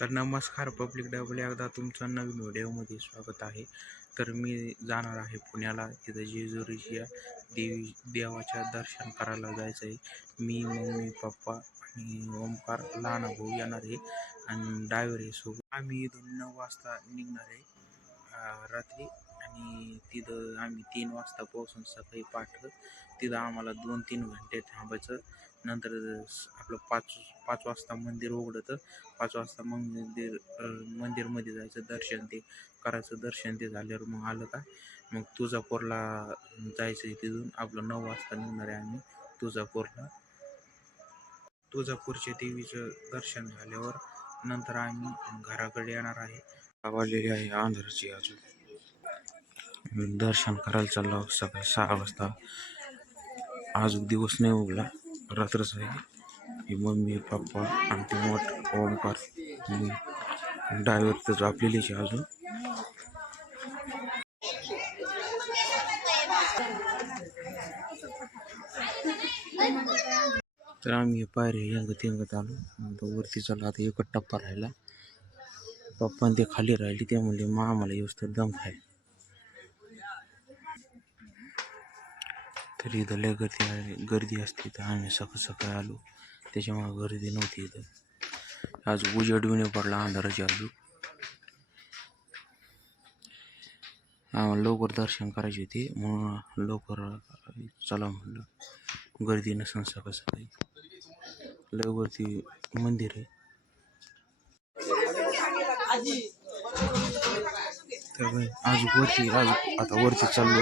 तर नमस्कार public, double एकदा तुमचं नवीन व्हिडिओमध्ये स्वागत आहे. तर मी जाणार आहे पुण्याला, तिथं जेजुरीच्या देवाच्या दर्शन करायला जायचं आहे. मी, मम्मी, पप्पा आणि ओमकार लहान भाऊ येणार आहे आणि ड्रायव्हर आहे सोबत. आम्ही इथून 9 वाजता निघणार आहे रात्री, आणि तिथं आम्ही 3 वाजता पोहोचून सकाळी पाठ. तिथं आम्हाला 2-3 घंटे थांबायचं. नंतर आपलं 5 वाजता मंदिर उघडतं. 5 वाजता मंदिरमध्ये जायचं, दर्शन ते करायचं. दर्शन ते झाल्यावर मग आलं का मग तुळजापूरला जायचं आहे. तिथून आपलं 9 वाजता निघणार आहे आम्ही तुळजापूरला. तुळजापूरच्या देवीचं दर्शन झाल्यावर नंतर आम्ही घराकडे येणार आहे. वाजलेली आहे अंधाराची. अजून दर्शन करायला चाललो सकाळी 6 वाजता. अजून दिवस नाही उगला, रात्रच आहे. ही मम्मी, पप्पा आणि ते मोठ ओमकार, मी ड्रायव्हर तर झोपलेलीच आहे अजून. तर आम्ही पायरी यंगत आलो. नंतर वरती चाललो. आता एकच टप्पा राहिला. पप्पा ते खाली राहिली, ते म्हणले मग आम्हाला येऊस तर दम खाय. तरी इथं लय गर्दी असते. तर आम्ही सकाळी आलो, त्याच्यामुळे गर्दी नव्हती इथं. आज उजेड नाही पडला, अंधाराची अजून. आम्हाला लवकर दर्शन करायचे होते म्हणून लवकर चला म्हणलं, गर्दी नसेल सकाळी. लय वरती मंदिर आहे. तर आज आता वरती चाललो.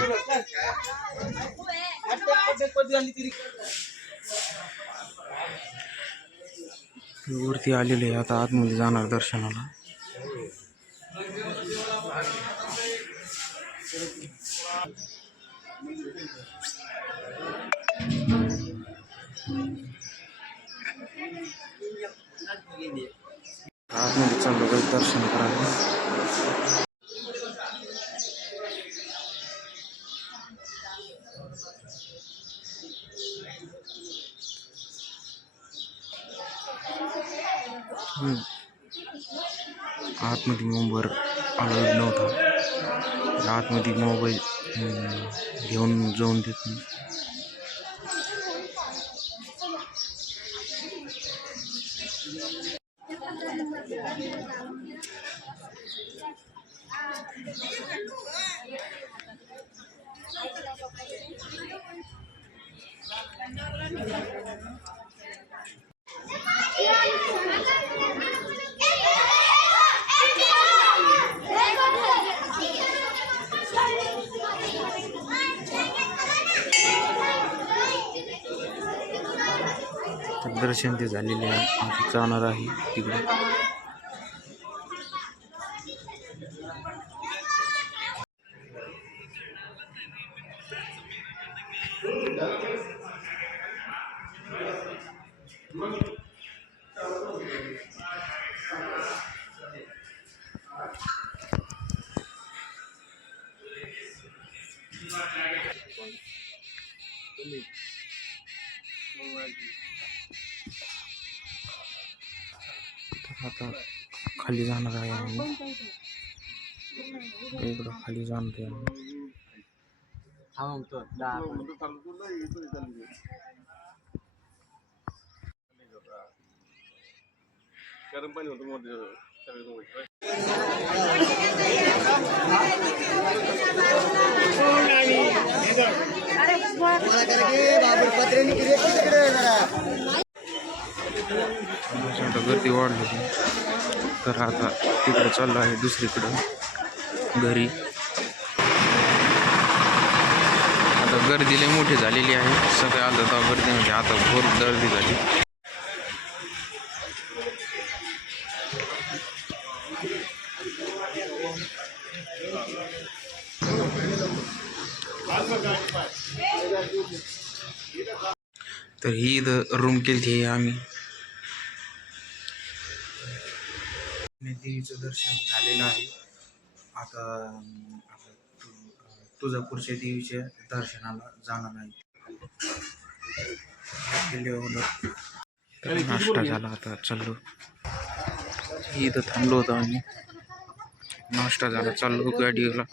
वरती आलेले आहे, आता आतमध्ये जाणार दर्शनाला. आतमध्ये चाललो दर्शन करायला. आतमध्ये मोबाईल अलाउड नव्हता. आतमध्ये मोबाईल घेऊन जाऊन देत नाही. दर्शन ते झालेले आहे. आता जाणार आहे तिकडे. आता खाली जाणार आहे आम्ही. इकडं खाली जाणार आहे आम्ही. गरम पाणी होतं. गर्दी वाढली, तर आता तिकडे चाललो आहे दुसरीकडं घरी. आता गर्दी लई मोठी झालेली आहे. सगळे आलं तर गर्दी म्हणजे आता भरपूर गर्दी झाली. तर ही इथं रूम केली आम्ही. देवीचं दर्शन झालेलं आहे. आता तुळजापूरच्या देवीच्या दर्शनाला जाणार आहे. नाश्ता झाला, आता चाललो. इथं थांबलो होतो आम्ही, नाश्ता झाला, चाललो गाडीकडे.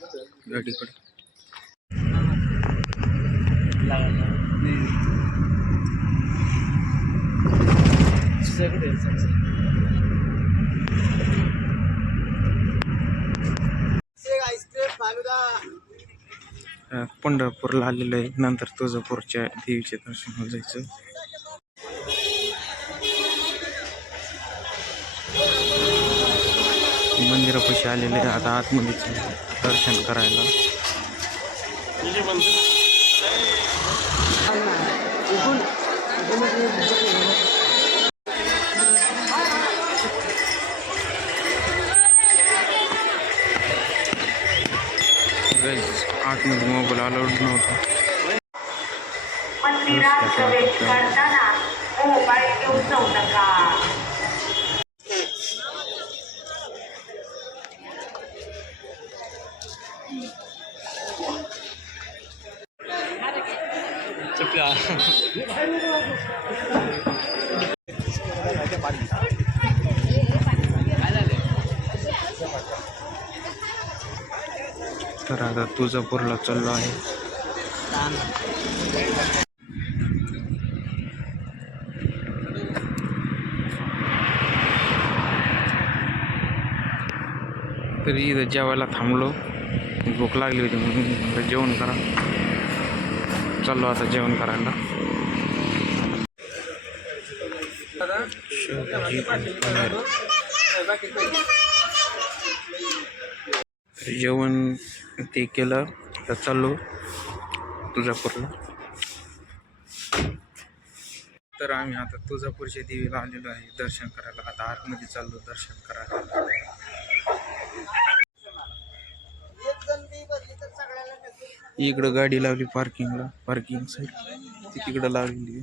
पंढरपूरला आलेलं आहे, नंतर तुळजापूरच्या देवीचे दर्शन जायचं. मंदिरापाशी आलेले आहे, आता आतमध्ये दर्शन करायला. आतमध्ये मोबाईल अलाउड नव्हता. मंदिरात प्रवेश करताना मोबाईल घेऊन जाऊ नका. तर आता तुळजापूरला चाललो आहे. तरी इथं जेवायला थांबलो, भूक लागली होती म्हणून जेवण करा. चाललो आता जेवण करायला. जेवण ते केलं तर चाललो तुळजापूरला. तर आम्ही आता तुळजापूरच्या देवीला आलेलो आहे दर्शन करायला. आता आतमध्ये चाललो दर्शन करायला. इकडं गाडी लावली पार्किंगला, पार्किंग साईड ती तिकडं लागलेली.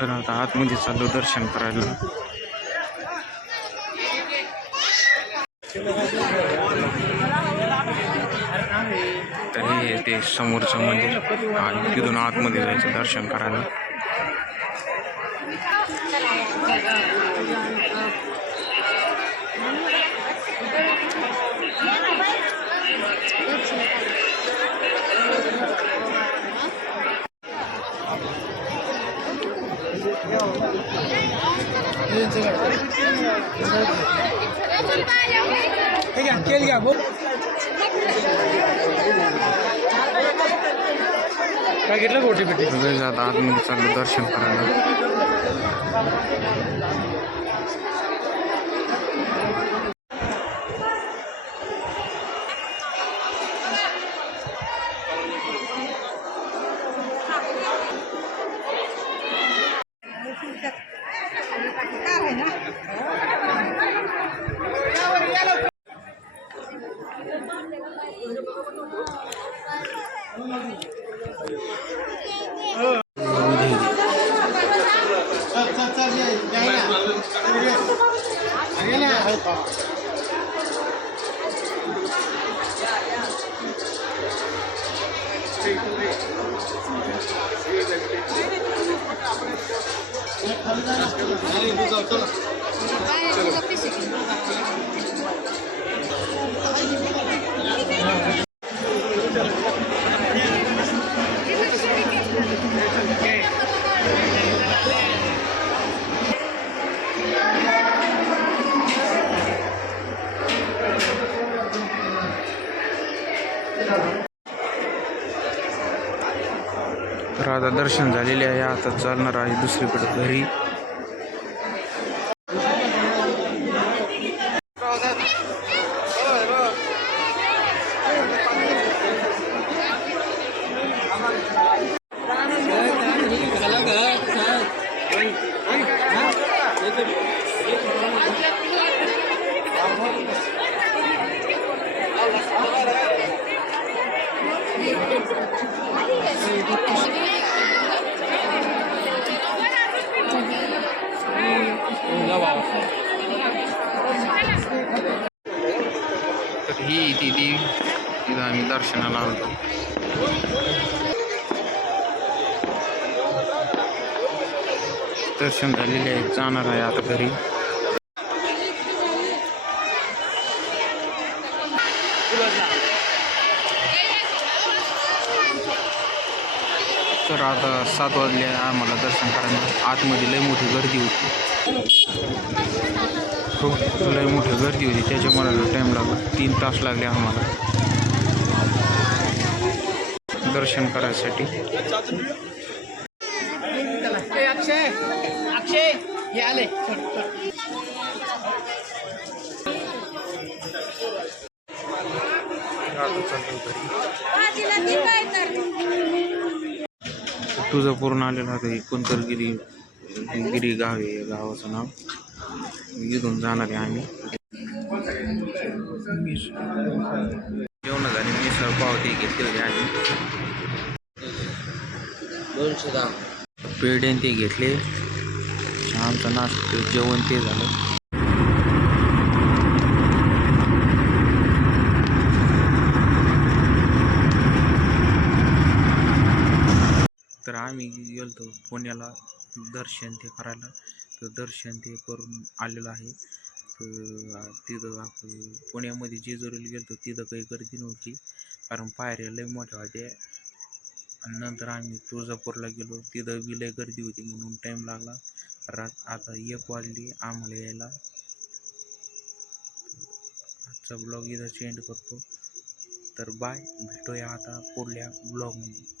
तर आता आतमध्ये चाललो दर्शन करायला. तर हे ते समोरचं मंदिर आणि तिथून आतमध्ये जायचं दर्शन करायला. काय घेतलं गोटी पेटी आता आतमध्ये चाललो दर्शन करायला. तर आता दर्शन झालेले आहे. आता चालणार आहे दुसरीकडे घरी. तर ही ती देवी तिथं आम्ही दर्शनाला आलो. दर्शन झालेले आहे, जाणार आहे आता घरी. तर आता 7 वाजले आम्हाला दर्शन करायला. आतमध्ये लय मोठी गर्दी होती, खूप लय मोठी गर्दी होती, त्याच्यामुळे टाईम लागला. 3 तास लागले आम्हाला दर्शन करायसाठी. अक्षय अक्षय हे आले. आता चाललो घरी. तुळजापूरून आलेलं होतं. कोणतरगिरी गिरी गाव आहे गावाचं नाव. इथून जाणार आहे आम्ही. जेवण झाले, मिसळ पाव ते घेतले होते आम्ही. 200 ग्राम पेढे ते घेतले. आमचं नाश्ता जेवण ते झालं. तर आम्ही गेलो पुण्याला दर्शन ते करायला. तर दर्शन ते करून आलेलो आहे. तर तिथं आपण पुण्यामध्ये जेजुरीला गेलो तिथं काही गर्दी नव्हती, कारण पायऱ्या लय मोठ्या होत्या. आणि नंतर आम्ही तुळजापूरला गेलो, तिथं बी लय गर्दी होती म्हणून टाईम लागला. आता 1 वाजली आम्हाला यायला. आजचा ब्लॉग इथं एंड करतो. तर बाय, भेटूया आता पुढल्या ब्लॉगमध्ये.